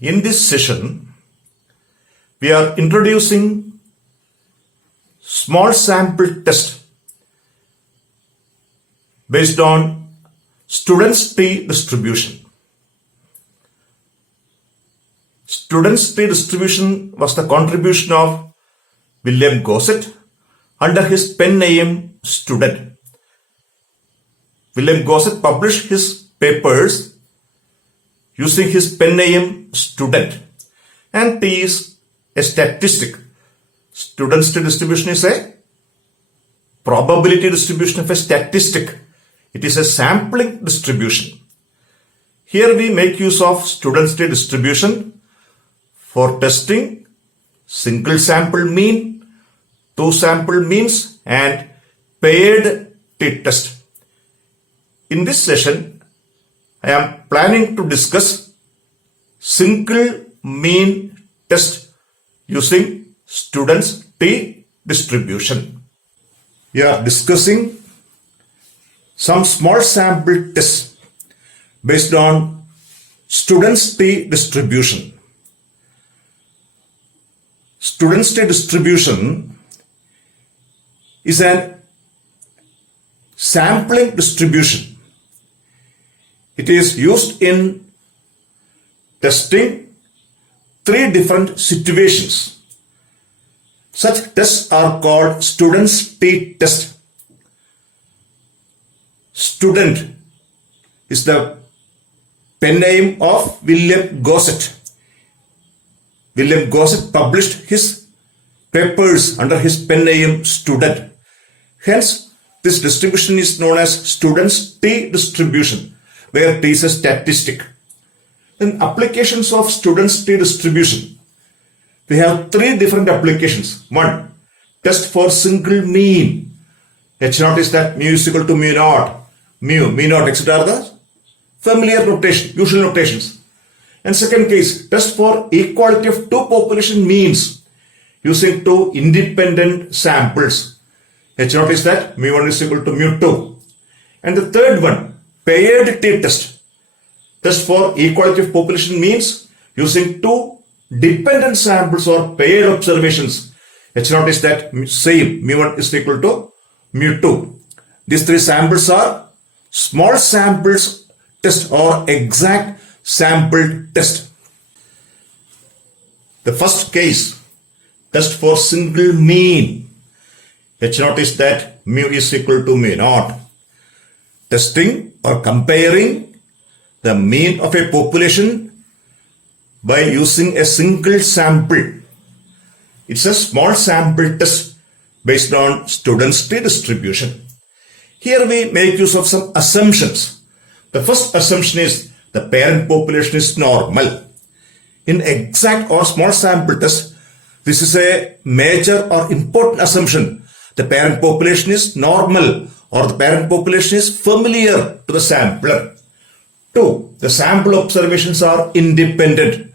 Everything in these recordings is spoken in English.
In this session, we are introducing small sample test based on students' T distribution. Students' T distribution was the contribution of William Gossett under his pen name Student. William Gossett published his papers using his pen name Student, and T is a statistic. Students' T distribution is a probability distribution of a statistic. It is a sampling distribution. Here we make use of students' T distribution for testing single sample mean, two sample means, and paired T test. In this session, I am planning to discuss single mean test using students' T distribution. We are discussing some small sample tests based on students' T distribution. Students' T distribution is a sampling distribution. It is used in testing three different situations. Such tests are called students' T test. Student is the pen name of William Gossett. William Gossett published his papers under his pen name Student. Hence, this distribution is known as students' T distribution, where T is a statistic. In applications of students' T distribution, we have three different applications. One, test for single mean. H0 is that mu is equal to mu naught, mu naught, etc. are the familiar notation, usual notations. And second case, test for equality of two population means using two independent samples. H0 is that mu1 is equal to mu2. And the third one, paired T test. Test for equality of population means using two dependent samples or paired observations. H0 is that same, mu1 is equal to mu2. These three samples are small samples test or exact sample test. The first case, test for single mean. H0 is that mu is equal to mu naught. Testing or comparing the mean of a population by using a single sample. It's a small sample test based on students' T distribution. Here we make use of some assumptions. The first assumption is the parent population is normal. In exact or small sample test, this is a major or important assumption. The parent population is normal, or the parent population is familiar to the sampler. 2. The sample observations are independent.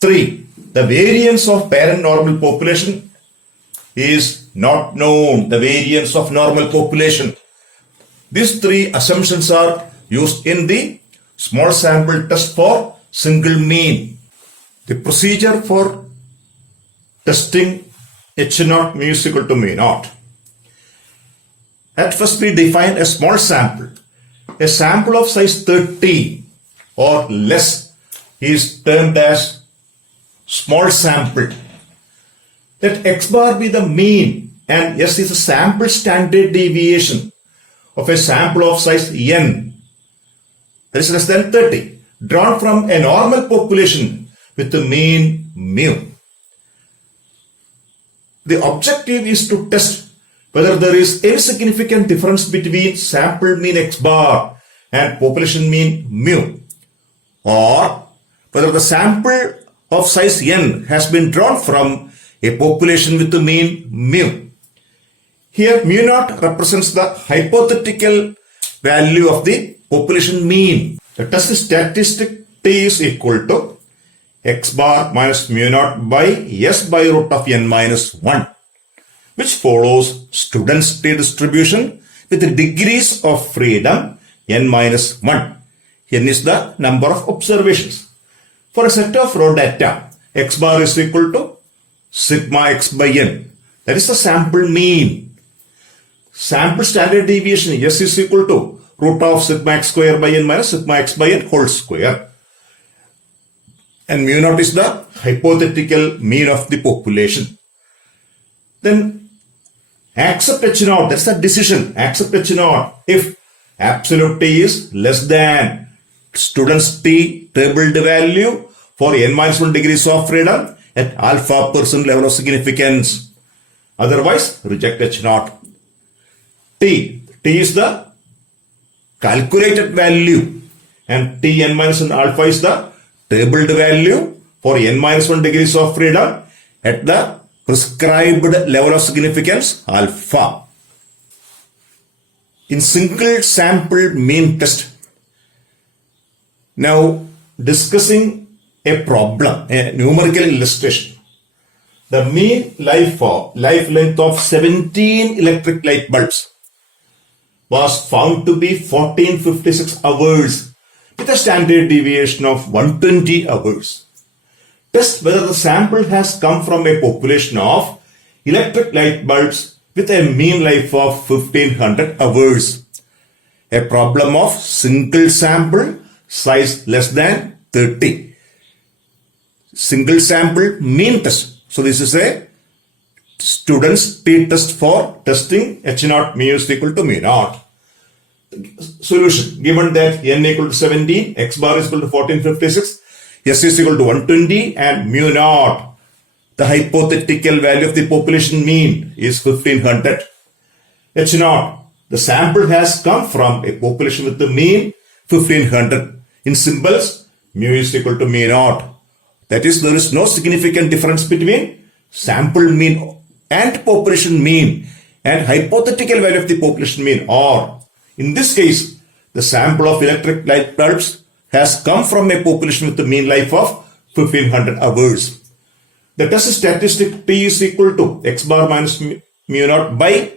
3. The variance of parent normal population is not known. The variance of normal population. These three assumptions are used in the small sample test for single mean. The procedure for testing H0 mu is equal to mu naught. At first we define a small sample. A sample of size 30 or less is termed as small sample. Let x bar be the mean and S is the sample standard deviation of a sample of size n, that is less than 30, drawn from a normal population with the mean mu. The objective is to test whether there is any significant difference between sample mean x bar and population mean mu, or whether the sample of size n has been drawn from a population with the mean mu. Here mu naught represents the hypothetical value of the population mean. The test statistic T is equal to x bar minus mu naught by S by root of n minus 1, which follows students' T distribution with the degrees of freedom n minus 1. N is the number of observations. For a set of raw data, x bar is equal to sigma x by n. That is the sample mean. Sample standard deviation, S is equal to root of sigma x square by n minus sigma x by n whole square. And mu naught is the hypothetical mean of the population. Then accept H naught, that's the decision. Accept H naught if absolute T is less than student's T tabled value for n minus 1 degrees of freedom at alpha % level of significance. Otherwise, reject H naught. T is the calculated value and T n minus 1 alpha is the tabled value for n minus 1 degrees of freedom at the prescribed level of significance alpha. In single sample mean test, now discussing a problem, a numerical illustration. The mean life length of 17 electric light bulbs was found to be 1456 hours with a standard deviation of 120 hours. Test whether the sample has come from a population of electric light bulbs with a mean life of 1500 hours. A problem of single sample size less than 30. Single sample mean test. So this is a student's t-test for testing H0 mu is equal to mu naught. Solution, given that n equal to 17, x bar is equal to 1456, s is equal to 120 and mu naught, the hypothetical value of the population mean is 1500. H0, the sample has come from a population with the mean 1500. In symbols, mu is equal to mu naught. That is, there is no significant difference between sample mean and population mean and hypothetical value of the population mean, or in this case, the sample of electric light bulbs has come from a population with a mean life of 1500 hours. The test statistic T is equal to x bar minus mu naught by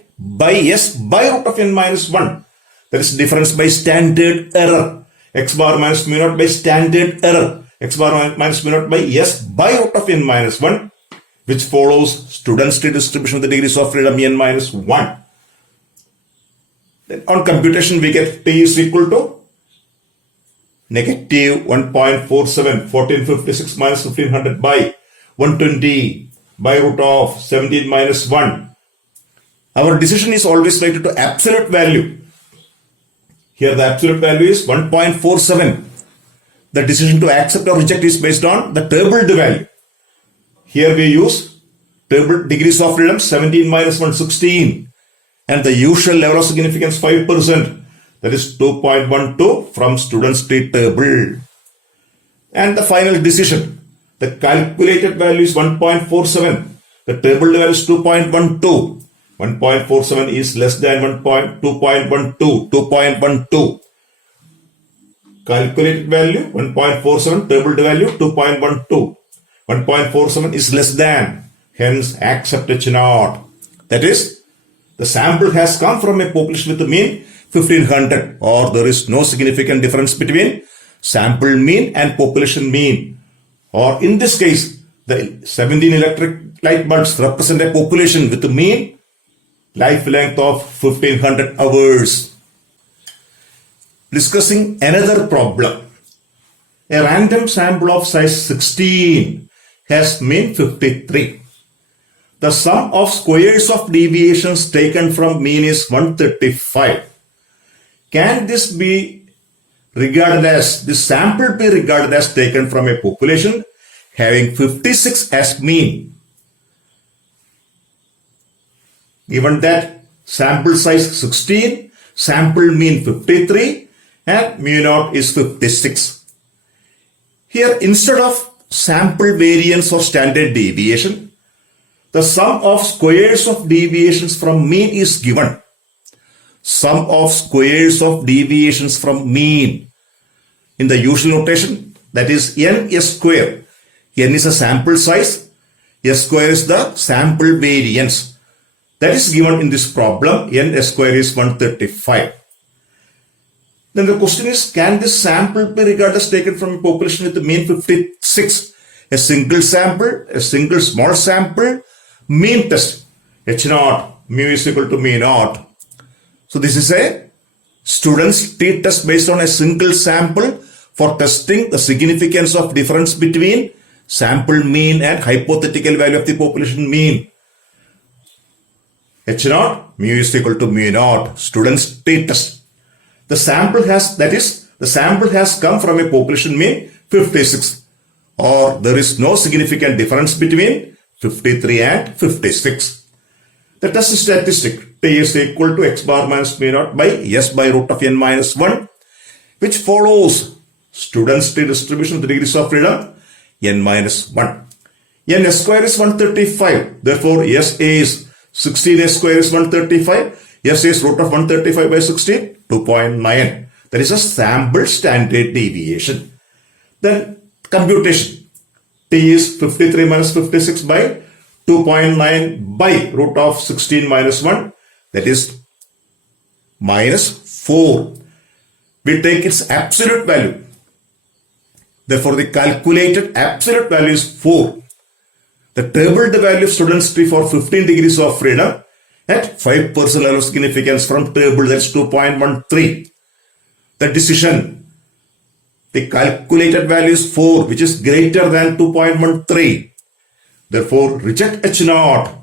S by root of n minus 1. That is difference by standard error. X bar minus mu naught by standard error. X bar minus mu naught by S by root of n minus 1, which follows student's T distribution of the degrees of freedom n minus 1. Then on computation we get T is equal to negative 1.47, 1456 minus 1500 by 120 by root of 17 minus 1. Our decision is always related to absolute value. Here the absolute value is 1.47. The decision to accept or reject is based on the tabled value. Here we use tabled degrees of freedom 17 minus 1, 16. And the usual level of significance 5%, that is 2.12 from student's T table. And the final decision, the calculated value is 1.47, the tabled value is 2.12. 1.47 is less than 2.12. Calculated value 1.47, tabled value 2.12. 1.47 is less than, hence accept H0. That is, the sample has come from a population with a mean 1500, or there is no significant difference between sample mean and population mean. Or in this case, the 17 electric light bulbs represent a population with a mean life length of 1500 hours. Discussing another problem. A random sample of size 16 has mean 53. The sum of squares of deviations taken from mean is 135. Can this be regarded as, this sample be regarded as taken from a population having 56 as mean? Given that sample size 16, sample mean 53 and mu naught is 56. Here instead of sample variance or standard deviation, the sum of squares of deviations from mean is given. Sum of squares of deviations from mean in the usual notation, that is n s square. N is a sample size, s square is the sample variance. That is given in this problem, n s square is 135. Then the question is, can this sample be regarded as taken from a population with the mean 56? A single sample, a single small sample, mean test. H naught, mu is equal to mu naught. So this is a student's t-test based on a single sample for testing the significance of difference between sample mean and hypothetical value of the population mean. H naught, mu is equal to mu naught, student's t-test. The sample has, that is, the sample has come from a population mean 56, or there is no significant difference between 53 and 56. The test statistic t is equal to x bar minus mu naught by s by root of n minus 1, which follows student's t distribution of the degrees of freedom n minus 1. n square is 135, therefore s is 16 s square is 135. S is root of 135 by 16, 2.9. That is a sample standard deviation. Then computation. T is 53 minus 56 by 2.9 by root of 16 minus 1. That is minus 4. We take its absolute value. Therefore, the calculated absolute value is 4. The tabled value of student's T for 15 degrees of freedom at 5% level of significance from table, that's 2.13. The decision, the calculated value is 4, which is greater than 2.13. Therefore, reject H naught.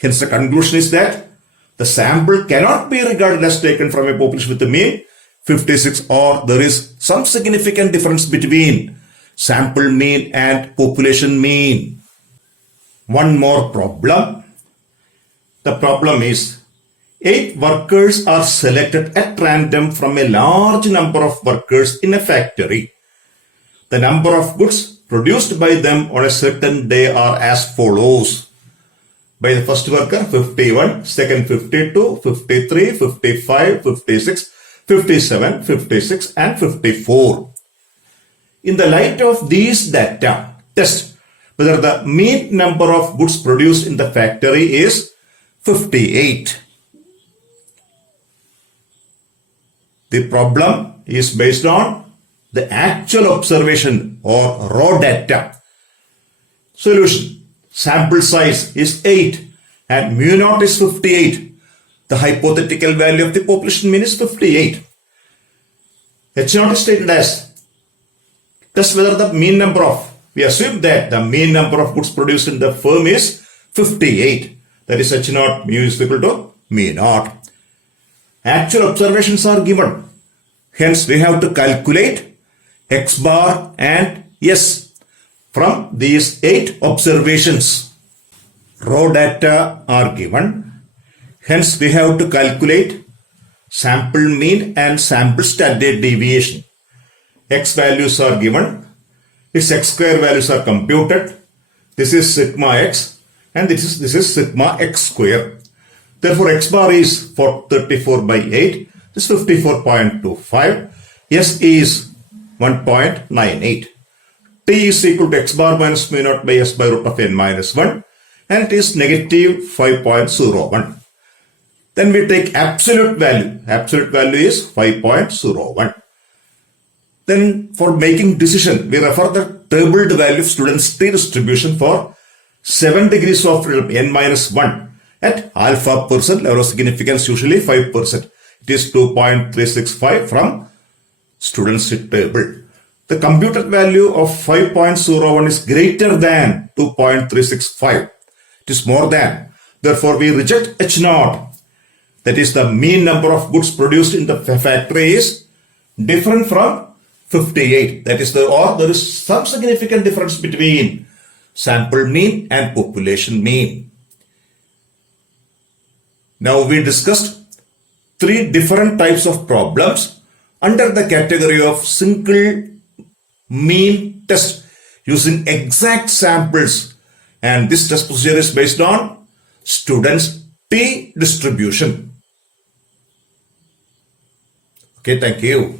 Hence, the conclusion is that the sample cannot be regarded as taken from a population with the mean 56, or there is some significant difference between sample mean and population mean. One more problem. The problem is 8 workers are selected at random from a large number of workers in a factory. The number of goods produced by them on a certain day are as follows. By the first worker 51, second 52, 53, 55, 56, 57, 56 and 54. In the light of these data, test whether the mean number of goods produced in the factory is 58. The problem is based on the actual observation or raw data. Solution. Sample size is 8 and mu naught is 58. The hypothetical value of the population mean is 58. H naught is stated as test whether the mean number of, we assume that the mean number of goods produced in the firm is 58. That is H naught mu is equal to mu naught. Actual observations are given. Hence, we have to calculate x bar and s from these 8 observations. Raw data are given. Hence, we have to calculate sample mean and sample standard deviation. X values are given. Its x square values are computed. This is sigma x. And this is sigma x square. Therefore, x bar is 34 by 8. This is 54.25. S is 1.98. T is equal to x bar minus mu naught by s by root of n minus 1. And it is negative 5.01. Then we take absolute value. Absolute value is 5.01. Then for making decision, we refer the tabled value of student's T distribution for 7 degrees of freedom n minus 1 at alpha percent level of significance, usually 5%. It is 2.365 from student's table. The computed value of 5.01 is greater than 2.365. It is more than. Therefore, we reject H naught. That is, the mean number of goods produced in the factory is different from 58. That is, there is some significant difference between sample mean and population mean. Now we discussed 3 different types of problems under the category of single mean test using exact samples, and this test procedure is based on students' T distribution. Okay, thank you.